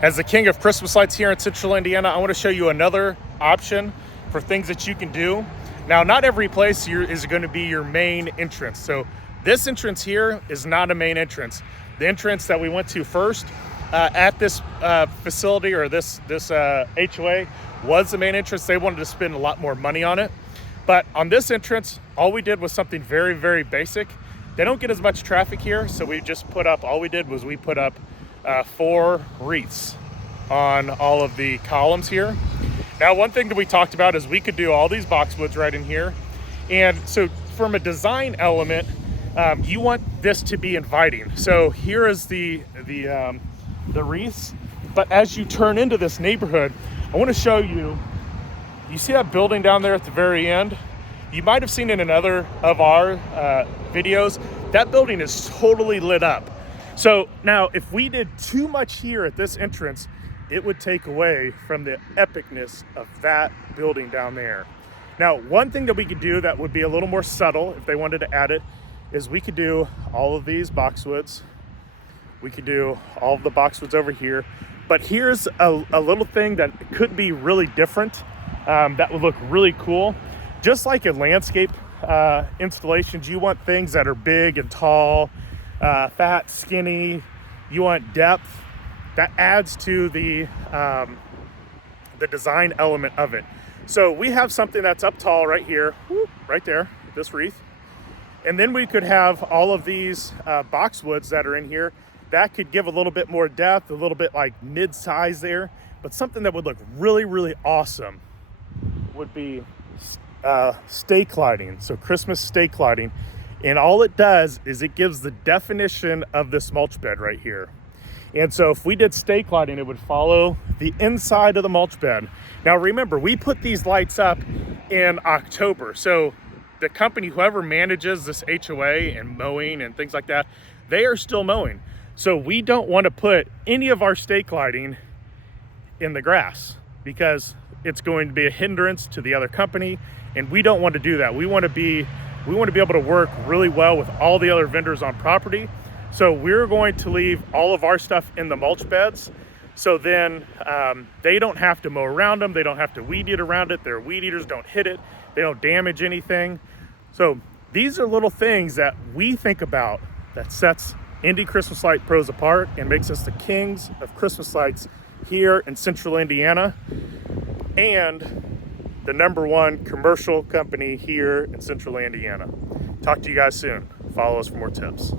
As the king of Christmas lights here in Central Indiana, I want to show you another option for things that you can do. Now, not every place here is going to be your main entrance. So this entrance here is not a main entrance. The entrance that we went to first at this facility or this HOA was the main entrance. They wanted to spend a lot more money on it. But on this entrance, all we did was something very, very basic. They don't get as much traffic here, so we just put up, all we did was we put up 4 wreaths on all of the columns here. Now, one thing that we talked about is we could do all these boxwoods right in here. And so from a design element, you want this to be inviting. So here is the wreaths. But as you turn into this neighborhood, I want to show you, you see that building down there at the very end? You might have seen it in another of our videos. That building is totally lit up. So now if we did too much here at this entrance, it would take away from the epicness of that building down there. Now, one thing that we could do that would be a little more subtle if they wanted to add it is we could do all of these boxwoods. We could do all of the boxwoods over here. But here's a little thing that could be really different, that would look really cool. Just like in landscape installations, you want things that are big and tall, fat, skinny. You want depth. That adds to the design element of it. So we have something that's up tall right here, right there, this wreath. And then we could have all of these boxwoods that are in here. That could give a little bit more depth, a little bit like mid-size there. But something that would look really, really awesome would be stake lighting. So Christmas stake lighting. And all it does is it gives the definition of this mulch bed right here. And so if we did stake lighting, it would follow the inside of the mulch bed. Now remember, we put these lights up in October. So the company, whoever manages this HOA and mowing and things like that, they are still mowing. So we don't want to put any of our stake lighting in the grass because it's going to be a hindrance to the other company. And we don't want to do that. We want to be able to work really well with all the other vendors on property. So we're going to leave all of our stuff in the mulch beds. So then they don't have to mow around them. They don't have to weed eat around it. Their weed eaters don't hit it. They don't damage anything. So these are little things that we think about that sets Indy Christmas Light Pros apart and makes us the kings of Christmas lights here in Central Indiana and the #1 commercial company here in Central Indiana. Talk to you guys soon. Follow us for more tips.